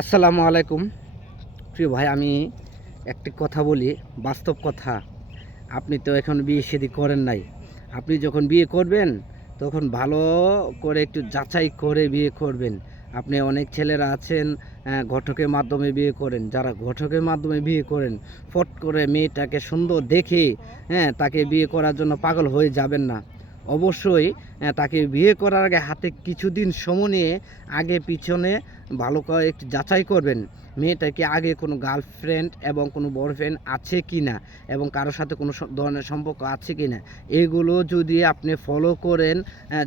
আসসালামু আলাইকুম প্রিয় ভাই। আমি একটি কথা বলি, বাস্তব কথা। আপনি তো এখন বিয়ে শাদী করেন নাই। আপনি যখন বিয়ে করবেন তখন ভালো করে একটু যাচাই করে বিয়ে করবেন। আপনি অনেক ছেলেরা আছেন ঘটকের মাধ্যমে বিয়ে করেন। যারা ঘটকের মাধ্যমে বিয়ে করেন, ফট করে মেয়েটাকে সুন্দর দেখে তাকে বিয়ে করার জন্য পাগল হয়ে যাবেন না। অবশ্যই তাকে বিয়ে করার আগে হাতে কিছুদিন সময় নিয়ে আগে পিছনে ভালো করে একটু যাচাই করবেন। মেয়েটা কি আগে কোনো গার্লফ্রেন্ড এবং কোনো বয়ফ্রেন্ড আছে কি না, এবং কারোর সাথে কোনো ধরনের সম্পর্ক আছে কি না, এগুলো যদি আপনি ফলো করেন,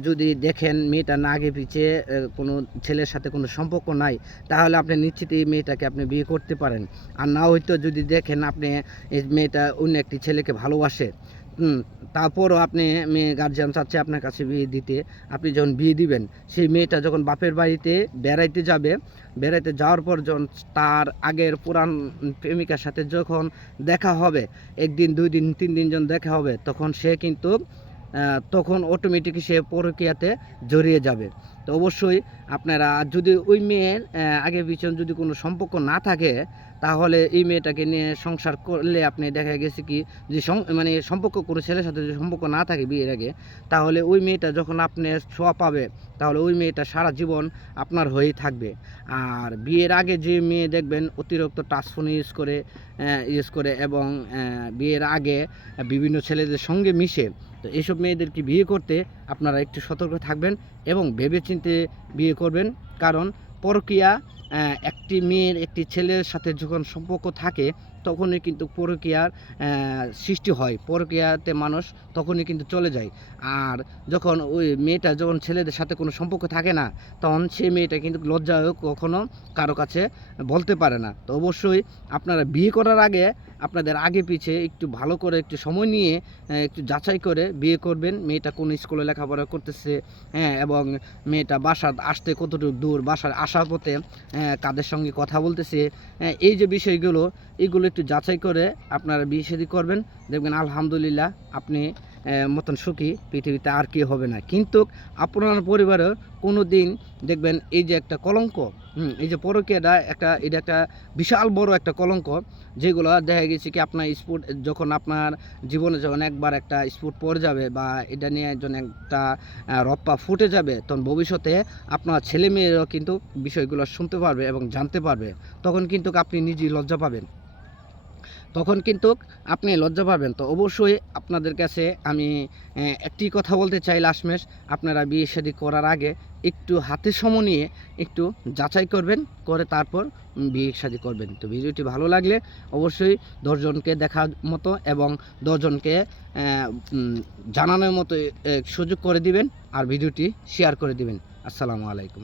যদি দেখেন মেয়েটা না আগে পিছে কোনো ছেলের সাথে কোনো সম্পর্ক নাই, তাহলে আপনি নিশ্চিত এই মেয়েটাকে আপনি বিয়ে করতে পারেন। আর না হয়তো যদি দেখেন আপনি এই মেয়েটা অন্য একটি ছেলেকে ভালোবাসে, তারপরও আপনি মেয়ে গার্জিয়ান চাচ্ছে আপনার কাছে বিয়ে দিতে, আপনি যখন বিয়ে দিবেন সেই মেয়েটা যখন বাপের বাড়িতে বেড়াইতে যাবে, বেড়াইতে যাওয়ার পর যখন তার আগের পুরান প্রেমিকার সাথে যখন দেখা হবে, একদিন দুই দিন তিন দিন যখন দেখা হবে, তখন সে কিন্তু তখন অটোমেটিক সে প্রক্রিয়াতে জড়িয়ে যাবে। তো অবশ্যই আপনারা যদি ওই মেয়ের আগে পিছন যদি কোনো সম্পর্ক না থাকে, তাহলে এই মেয়েটাকে নিয়ে সংসার করলে আপনি দেখা গেছে কি যে মানে সম্পর্ক কোনো ছেলের সাথে যদি সম্পর্ক না থাকে বিয়ের আগে, তাহলে ওই মেয়েটা যখন আপনি ছোঁয়া পাবে, তাহলে ওই মেয়েটা সারা জীবন আপনার হয়েই থাকবে। আর বিয়ের আগে যে মেয়ে দেখবেন অতিরিক্ত টাচফোন ইউজ করে এবং বিয়ের আগে বিভিন্ন ছেলেদের সঙ্গে মিশে, তো এইসব মেয়েদেরকে বিয়ে করতে আপনারা একটু সতর্ক থাকবেন এবং ভেবেচিন্তে বিয়ে করবেন। কারণ পরকীয়া, একটি মেয়ের একটি ছেলের সাথে যখন সম্পর্ক থাকে, তখনই কিন্তু পরকীয়ার সৃষ্টি হয়। পরকীয়াতে মানুষ তখনই কিন্তু চলে যায়। আর যখন ওই মেয়েটা যখন ছেলেদের সাথে কোনো সম্পর্ক থাকে না, তখন সেই মেয়েটা কিন্তু লজ্জায়ও কখনো কারো কাছে বলতে পারে না। তো অবশ্যই আপনারা বিয়ে করার আগে আপনাদের আগে পিছে একটু ভালো করে একটু সময় নিয়ে একটু যাচাই করে বিয়ে করবেন। মেয়েটা কোন স্কুলে লেখাপড়া করতেছে, এবং মেয়েটা বাসা আসতে কতটুকু দূর, বাসার আসার পথে কাদের সঙ্গে কথা বলতেছে, এই যে বিষয়গুলো, এইগুলো একটু যাচাই করে আপনারা বিয়ে শাদী করবেন। দেখবেন আলহামদুলিল্লাহ আপনি মতন সুখী পৃথিবীতে আর কি হবে না। কিন্তু আপনার পরিবারের কোনো দিন দেখবেন এই যে একটা কলঙ্ক, এই যে পরকীয়াটা এটা একটা বিশাল বড় একটা কলঙ্ক, যেগুলো দেখা গেছে কি আপনার স্পোর্ট যখন আপনার জীবনে যখন একবার একটা স্পোর্ট পড়ে যাবে, বা এটা নিয়ে একজন একটা রপ্পা ফুটে যাবে, তখন ভবিষ্যতে আপনার ছেলে মেয়েরাও কিন্তু বিষয়গুলো শুনতে পারবে এবং জানতে পারবে। তখন কিন্তু আপনি নিজেই লজ্জা পাবেন, তখন কিন্তু আপনি লজ্জা পাবেন। তো অবশ্যই আপনাদের কাছে আমি একটি কথা বলতে চাই লাশমেষ, আপনারা বিয়ে শাদী করার আগে একটু হাতে সময় নিয়ে একটু যাচাই করবেন, করে তারপর বিয়ে শাদী করবেন। তো ভিডিওটি ভালো লাগলে অবশ্যই 10 জনকে দেখার মতো এবং 10 জনকে জানানোর মতো সুযোগ করে দিবেন, আর ভিডিওটি শেয়ার করে দিবেন। আসসালামু আলাইকুম।